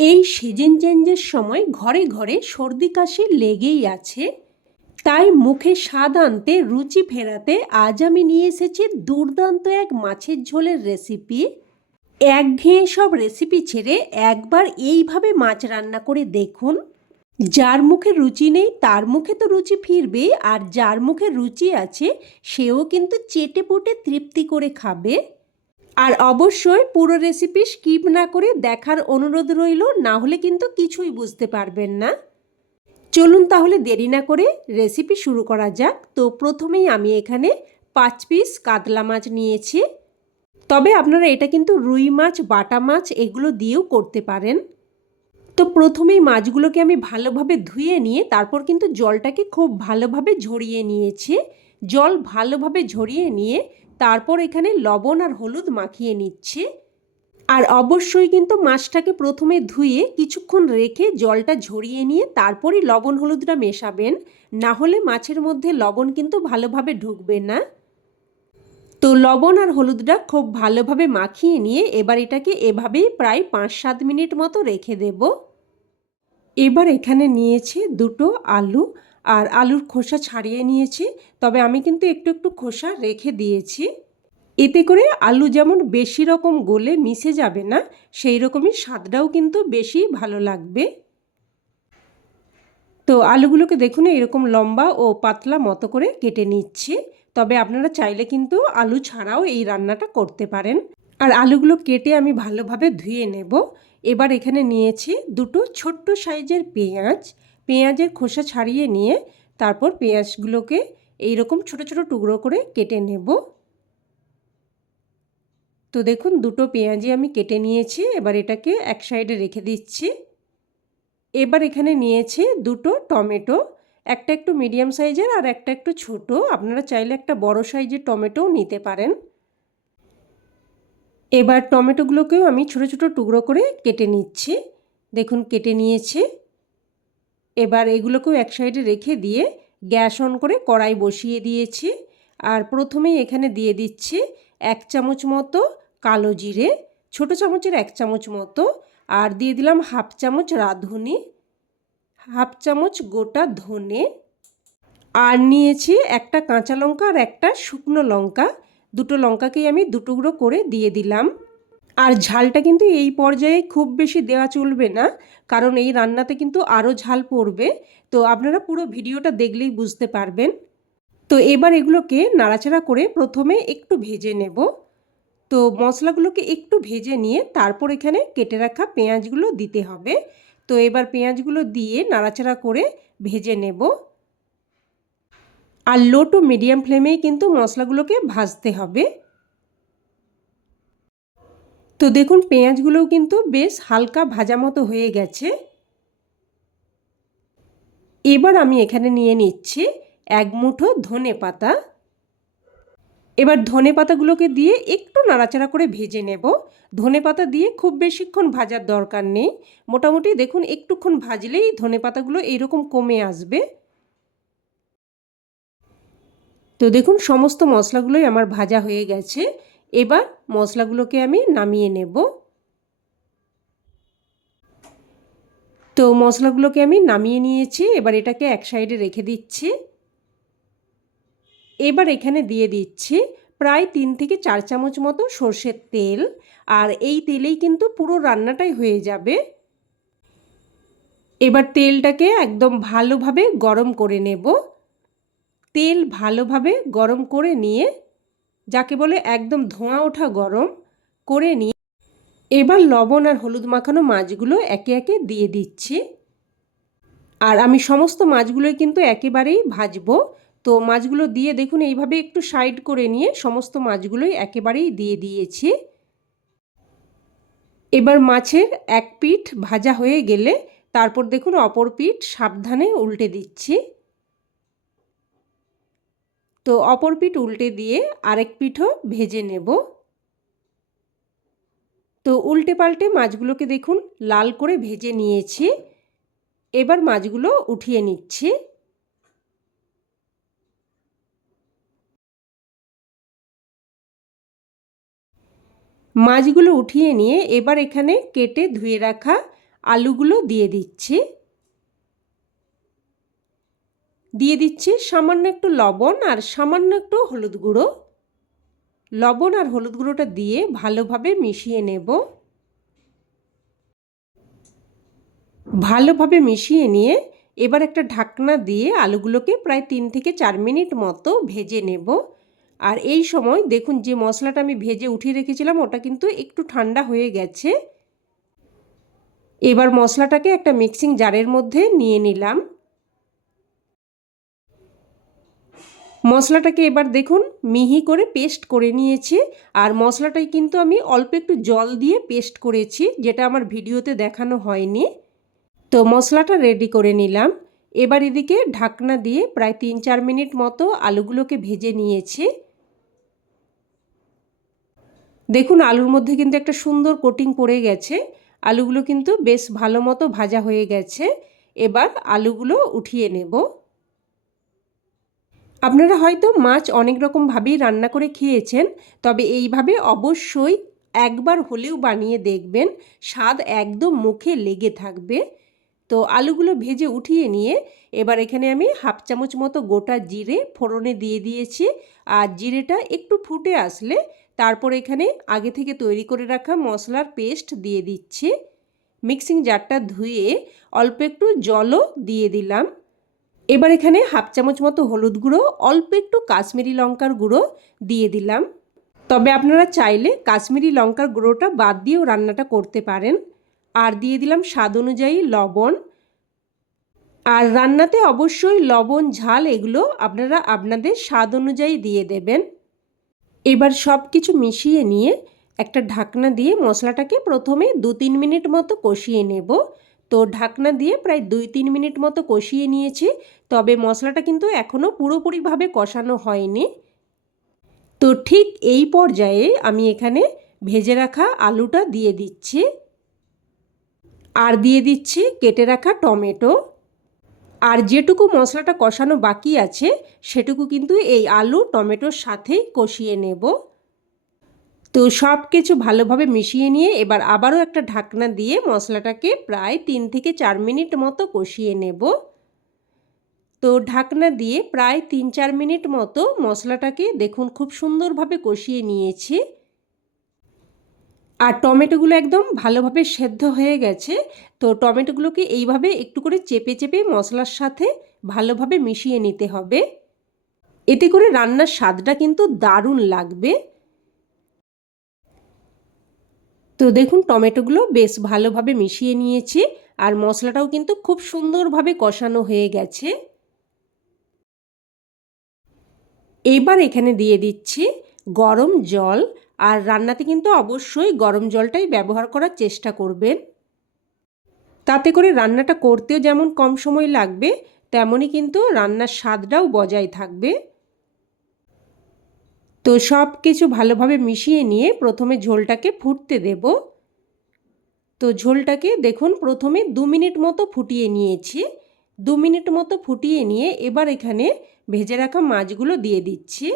এই সিজন চেঞ্জের সময় ঘরে ঘরে সর্দি কাশি লেগেই আছে। তাই মুখে স্বাদ আনতে, রুচি ফেরাতে আজ আমি নিয়ে এসেছি দুর্দান্ত এক মাছের ঝোলের রেসিপি একঘেয়ে সব রেসিপি ছেড়ে একবার এইভাবে মাছ রান্না করে দেখুন। যার মুখে রুচি নেই, তার মুখে তো রুচি ফিরবে, আর যার মুখে রুচি আছে, সেও কিন্তু চেটে পুটে তৃপ্তি করে খাবে। আর অবশ্যই পুরো রেসিপি স্কিপ না করে দেখার অনুরোধ রইল, না হলে কিন্তু কিছুই বুঝতে পারবেন না। চলুন তাহলে দেরি না করে রেসিপি শুরু করা যাক। তো প্রথমেই আমি এখানে পাঁচ পিস কাতলা মাছ নিয়েছি। তবে আপনারা এটা কিন্তু রুই মাছ, বাটা মাছ এগুলো দিয়েও করতে পারেন। তো প্রথমেই মাছগুলোকে আমি ভালোভাবে ধুয়ে নিয়ে তারপর কিন্তু জলটাকে খুব ভালোভাবে ঝরিয়ে নিয়েছি। জল ভালোভাবে ঝরিয়ে নিয়ে তারপর এখানে লবণ আর হলুদ মাখিয়ে নিচ্ছে। আর অবশ্যই কিন্তু মাছটাকে প্রথমে ধুয়ে কিছুক্ষণ রেখে জলটা ঝরিয়ে নিয়ে তারপরই লবণ হলুদটা মেশাবেন। না হলে মাছের মধ্যে লবণ কিন্তু ভালোভাবে ঢুকবে না। তো লবণ আর হলুদটা খুব ভালোভাবে মাখিয়ে নিয়ে এবার এটাকে এভাবেই প্রায় পাঁচ সাত মিনিট মতো রেখে দেব। এবার এখানে নিয়েছে দুটো আলু আর আলুর খোসা ছাড়িয়ে নিয়েছি, তবে আমি কিন্তু একটু একটু খোসা রেখে দিয়েছি। এতে করে আলু যেমন বেশি রকম গলে মিশে যাবে না, সেই রকমই স্বাদটাও কিন্তু বেশি ভালো লাগবে। তো আলুগুলোকে দেখুন, এরকম লম্বা ও পাতলা মতো করে কেটে নিচ্ছি, তবে আপনারা চাইলে কিন্তু আলু ছাড়াও এই রান্নাটা করতে পারেন। আর আলুগুলো কেটে আমি ভালোভাবে ধুয়ে নেব। এবার এখানে নিয়েছি দুটো ছোট্ট সাইজের পেঁয়াজ পেঁয়াজের খোসা ছাড়িয়ে নিয়ে তারপর পেঁয়াজগুলোকে এইরকম ছোট ছোট টুকরো করে কেটে নেব। তো দেখুন, দুটো পেঁয়াজি আমি কেটে নিয়েছি, এবার এটাকে এক সাইডে রেখে দিচ্ছি। এবার এখানে নিয়েছি দুটো টমেটো, একটা একটু মিডিয়াম সাইজের আর একটা একটু ছোট। আপনারা চাইলে একটা বড় সাইজের টমেটোও নিতে পারেন। এবার টমেটোগুলোকেও আমি ছোট ছোট টুকরো করে কেটে নিচ্ছি। দেখুন, কেটে নিয়েছি। এবার এগুলোকেও এক সাইডে রেখে দিয়ে গ্যাস অন করে কড়াই বসিয়ে দিয়েছি। আর প্রথমেই এখানে দিয়ে দিচ্ছি এক চামচ মতো কালো জিরে, ছোটো চামচের এক চামচ মতো, আর দিয়ে দিলাম হাফ চামচ রাঁধুনি, হাফ চামচ গোটা ধনে, আর নিয়েছি একটা কাঁচা লঙ্কা আর একটা শুকনো লঙ্কা। দুটো লঙ্কাকেই আমি দুটুকরো করে দিয়ে দিলাম। আর ঝালটা কিন্তু এই পর্যায়ে খুব বেশি দেওয়া চলবে না, কারণ এই রান্নাতে কিন্তু আরও ঝাল পড়বে। তো আপনারা পুরো ভিডিওটা দেখলেই বুঝতে পারবেন। তো এবার এগুলোকে নাড়াচাড়া করে প্রথমে একটু ভেজে নেব। তো মশলাগুলোকে একটু ভেজে নিয়ে তারপর এখানে কেটে রাখা পেঁয়াজগুলো দিতে হবে। তো এবার পেঁয়াজগুলো দিয়ে নাড়াচাড়া করে ভেজে নেব। আর লো টু মিডিয়াম ফ্লেমেই কিন্তু মশলাগুলোকে ভাজতে হবে। তো দেখুন, পেঁয়াজগুলোও কিন্তু বেশ হালকা ভাজা মতো হয়ে গেছে। এবার আমি এখানে নিয়ে নিচ্ছি এক মুঠো ধনে পাতা। এবার ধনে পাতাগুলোকে দিয়ে একটু নাড়াচাড়া করে ভেজে নেব। ধনে পাতা দিয়ে খুব বেশিক্ষণ ভাজার দরকার নেই। মোটামুটি দেখুন, একটুক্ষণ ভাজলেই ধনে পাতাগুলো এইরকম কমে আসবে। তো দেখুন, সমস্ত মশলাগুলোই আমার ভাজা হয়ে গেছে। এবার মশলাগুলোকে আমি নামিয়ে নেব। তো মশলাগুলোকে আমি নামিয়ে নিয়েছি, এবার এটাকে এক সাইডে রেখে দিচ্ছি। এবার এখানে দিয়ে দিচ্ছি প্রায় তিন থেকে চার চামচ মতো সর্ষের তেল, আর এই তেলেই কিন্তু পুরো রান্নাটাই হয়ে যাবে। এবার তেলটাকে একদম ভালোভাবে গরম করে নেব। তেল ভালোভাবে গরম করে নিয়ে যাকে বলে একদম ধোঁয়া ওঠা গরম করে নিয়ে এবার লবণ আর হলুদ মাখানো মাছগুলো একে একে দিয়ে দিচ্ছি। আর আমি সমস্ত মাছগুলোই কিন্তু একেবারেই ভাজবো। তো মাছগুলো দিয়ে দেখুন এইভাবে একটু সাইড করে নিয়ে সমস্ত মাছগুলোই একেবারেই দিয়ে দিয়েছি। এবার মাছের এক পিঠ ভাজা হয়ে গেলে তারপর দেখুন অপর পিঠ সাবধানে উল্টে দিচ্ছি। তো অপর পিঠ উল্টে দিয়ে আরেক পিঠও ভেজে নেব। তো উল্টে পাল্টে মাছগুলোকে দেখুন লাল করে ভেজে নিয়েছি। এবার মাছগুলো উঠিয়ে নিচ্ছি। মাছগুলো উঠিয়ে নিয়ে এবার এখানে কেটে ধুয়ে রাখা আলুগুলো দিয়ে দিচ্ছি। দিয়ে দিচ্ছি সামান্য একটু লবণ আর সামান্য একটু হলুদ গুঁড়ো। লবণ আর হলুদ গুঁড়োটা দিয়ে ভালোভাবে মিশিয়ে নেব। ভালোভাবে মিশিয়ে নিয়ে এবার একটা ঢাকনা দিয়ে আলুগুলোকে প্রায় তিন থেকে চার মিনিট মতো ভেজে নেব। আর এই সময় দেখুন যে মশলাটা আমি ভেজে উঠিয়ে রেখেছিলাম, ওটা কিন্তু একটু ঠান্ডা হয়ে গেছে। এবার মশলাটাকে একটা মিক্সিং জারের মধ্যে নিয়ে নিলাম। মশলাটাকে এবার দেখুন, মিহি করে পেস্ট করে নিয়েছি। আর মশলাটাই কিন্তু আমি অল্প একটু জল দিয়ে পেস্ট করেছি, যেটা আমার ভিডিওতে দেখানো হয়নি। তো মশলাটা রেডি করে নিলাম। এবার এদিকে ঢাকনা দিয়ে প্রায় তিন চার মিনিট মতো আলুগুলোকে ভেজে নিয়েছি। দেখুন, আলুর মধ্যে কিন্তু একটা সুন্দর কোটিং পড়ে গেছে। আলুগুলো কিন্তু বেশ ভালো মতো ভাজা হয়ে গেছে। এবার আলুগুলো উঠিয়ে নেব। আপনারা হয়তো মাছ অনেক রকমভাবেই রান্না করে খেয়েছেন, তবে এইভাবে অবশ্যই একবার হলেও বানিয়ে দেখবেন, স্বাদ একদম মুখে লেগে থাকবে। তো আলুগুলো ভেজে উঠিয়ে নিয়ে, এবার এখানে আমি হাফ চামচ মতো গোটা জিরে ফোড়নে দিয়ে দিয়েছি। আর জিরেটা একটু ফুটে আসলে, তারপর এখানে আগে থেকে তৈরি করে রাখা মশলার পেস্ট দিয়ে দিচ্ছি। মিক্সিং জারটা ধুয়ে অল্প একটু জলও দিয়ে দিলাম। এবার এখানে হাফ চামচ মতো হলুদ গুঁড়ো, অল্প একটু কাশ্মীরি লঙ্কার গুঁড়ো দিয়ে দিলাম। তবে আপনারা চাইলে কাশ্মীরি লঙ্কার গুঁড়োটা বাদ দিয়েও রান্নাটা করতে পারেন। আর দিয়ে দিলাম স্বাদ অনুযায়ী লবণ। আর রান্নাতে অবশ্যই লবণ, ঝাল এগুলো আপনারা আপনাদের স্বাদ অনুযায়ী দিয়ে দেবেন। এবার সব কিছু মিশিয়ে নিয়ে একটা ঢাকনা দিয়ে মশলাটাকে প্রথমে দু তিন মিনিট মতো কষিয়ে নেব। তো ঢাকনা দিয়ে প্রায় দুই তিন মিনিট মতো কষিয়ে নিয়েছি। তবে মশলাটা কিন্তু এখনও পুরোপুরিভাবে কষানো হয়নি। তো ঠিক এই পর্যায়ে আমি এখানে ভেজে রাখা আলুটা দিয়ে দিচ্ছি। আর দিয়ে দিচ্ছি কেটে রাখা টমেটো। আর যেটুকু মশলাটা কষানো বাকি আছে, সেটুকু কিন্তু এই আলু টমেটোর সাথেই কষিয়ে নেব। তো সব কিছু ভালোভাবে মিশিয়ে নিয়ে এবার আবারও একটা ঢাকনা দিয়ে মশলাটাকে প্রায় তিন থেকে চার মিনিট মতো কষিয়ে নেব। তো ঢাকনা দিয়ে প্রায় তিন চার মিনিট মতো মশলাটাকে দেখুন খুব সুন্দরভাবে কষিয়ে নিয়েছি। আর টমেটোগুলো একদম ভালোভাবে সেদ্ধ হয়ে গেছে। তো টমেটোগুলোকে এইভাবে একটু করে চেপে চেপে মশলার সাথে ভালোভাবে মিশিয়ে নিতে হবে। এতে করে রান্নার স্বাদটা কিন্তু দারুণ লাগবে। তো দেখুন, টমেটোগুলো বেশ ভালোভাবে মিশিয়ে নিয়েছি আর মশলাটাও কিন্তু খুব সুন্দরভাবে কষানো হয়ে গেছে। এবার এখানে দিয়ে দিচ্ছি গরম জল আর রান্নাতে কিন্তু অবশ্যই গরম জলটাই ব্যবহার করার চেষ্টা করবেন। তাতে করে রান্নাটা করতেও যেমন কম সময় লাগবে, তেমনই কিন্তু রান্নার স্বাদটাও বজায় থাকবে। তো সব কিছু ভালোভাবে মিশিয়ে নিয়ে প্রথমে ঝোলটাকে ফুটতে দেব। তো ঝোলটাকে দেখুন, প্রথমে দু মিনিট মতো ফুটিয়ে নিয়েছি। দু মিনিট মতো ফুটিয়ে নিয়ে এবার এখানে ভেজে রাখা মাছগুলো দিয়ে দিচ্ছি।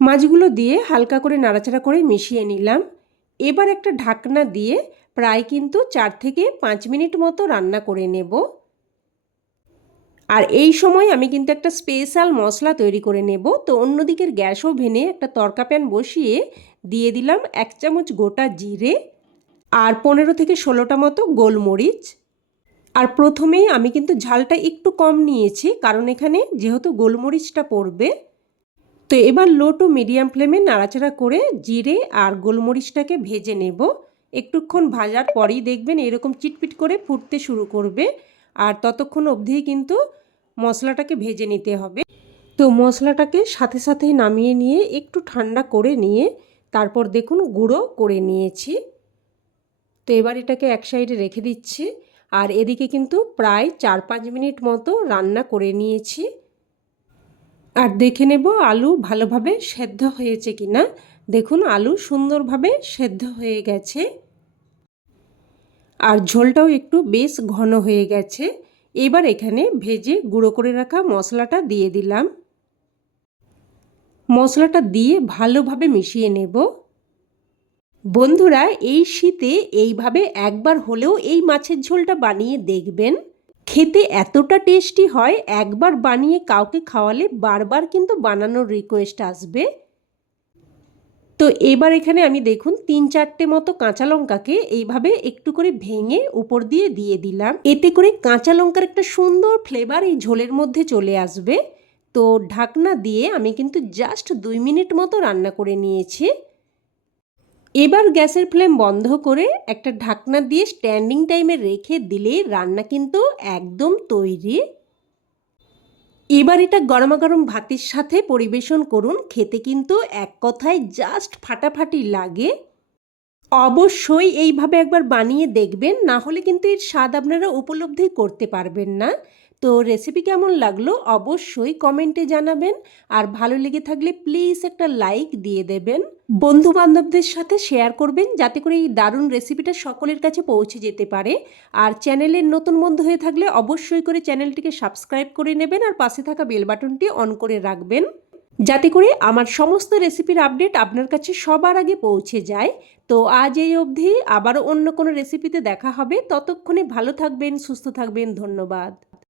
মাছগুলো দিয়ে হালকা করে নাড়াচাড়া করে মিশিয়ে নিলাম। এবার একটা ঢাকনা দিয়ে প্রায় কিন্তু চার থেকে পাঁচ মিনিট মতো রান্না করে নেব। আর এই সময় আমি কিন্তু একটা স্পেশাল মশলা তৈরি করে নেব। তো অন্যদিকের গ্যাস ওভেনে একটা তরকা প্যান বসিয়ে দিয়ে দিলাম এক চামচ গোটা জিরে আর পনেরো থেকে ষোলোটা মতো গোলমরিচ। আর প্রথমেই আমি কিন্তু ঝালটা একটু কম নিয়েছি, কারণ এখানে যেহেতু গোলমরিচটা পড়বে। তো এবার লো টু মিডিয়াম ফ্লেমে নাড়াচাড়া করে জিরে আর গোলমরিচটাকে ভেজে নেব। একটুক্ষণ ভাজার পরেই দেখবেন এরকম চিটপিট করে ফুটতে শুরু করবে। আর ততক্ষণ অবধিই কিন্তু মশলাটাকে ভেজে নিতে হবে। তো মশলাটাকে সাথে সাথেই নামিয়ে নিয়ে একটু ঠান্ডা করে নিয়ে তারপর দেখুন গুঁড়ো করে নিয়েছি। তো এবার এটাকে এক সাইডে রেখে দিচ্ছি আর এদিকে কিন্তু প্রায় চার পাঁচ মিনিট মতো রান্না করে নিয়েছি। আর দেখে নেব আলু ভালোভাবে সেদ্ধ হয়েছে কি না দেখুন আলু সুন্দরভাবে সেদ্ধ হয়ে গেছে। আর ঝোলটাও একটু বেশ ঘন হয়ে গেছে। এবার এখানে ভেজে গুঁড়ো করে রাখা মশলাটা দিয়ে দিলাম। মশলাটা দিয়ে ভালোভাবে মিশিয়ে নেব। বন্ধুরা, এই শীতে এইভাবে একবার হলেও এই মাছের ঝোলটা বানিয়ে দেখবেন। খেতে এতটা টেস্টি হয়, একবার বানিয়ে কাউকে খাওয়ালে বারবার কিন্তু বানানোর রিকোয়েস্ট আসবে। তো এবার এখানে আমি দেখুন তিন চারটে মতো কাঁচা লঙ্কাকে এইভাবে একটু করে ভেঙে উপর দিয়ে দিয়ে দিলাম। এতে করে কাঁচা লঙ্কার একটা সুন্দর ফ্লেভার এই ঝোলের মধ্যে চলে আসবে। তো ঢাকনা দিয়ে আমি কিন্তু জাস্ট দুই মিনিট মতো রান্না করে নিয়েছি। এবার গ্যাসের ফ্লেম বন্ধ করে একটা ঢাকনা দিয়ে স্ট্যান্ডিং টাইমে রেখে দিলে রান্না কিন্তু একদম তৈরি। এবার এটা গরমাগরম ভাতের সাথে পরিবেশন করুন। খেতে কিন্তু এক কথায় জাস্ট ফাটাফাটি লাগে। অবশ্যই এইভাবে একবার বানিয়ে দেখবেন, না হলে কিন্তু এর স্বাদ আপনারা উপলব্ধি করতে পারবেন না। তো রেসিপি কেমন লাগল অবশ্যই কমেন্টে জানাবেন। আর ভালো লেগে থাকলে প্লিজ একটা লাইক দিয়ে দেবেন। বন্ধু বান্ধবদের সাথে শেয়ার করবেন যাতে করে এই দারুণ রেসিপিটা সকলের কাছে পৌঁছে যেতে পারে। আর চ্যানেলের নতুন বন্ধু হয়ে থাকলে অবশ্যই করে চ্যানেলটিকে সাবস্ক্রাইব করে নেবেন আর পাশে থাকা বেল বাটনটি অন করে রাখবেন। যাতে করে আমার সমস্ত রেসিপির আপডেট আপনার কাছে সবার আগে পৌঁছে যায়। তো আজ এই অবধি আবারও অন্য কোনো রেসিপিতে দেখা হবে। ততক্ষণে ভালো থাকবেন, সুস্থ থাকবেন, ধন্যবাদ।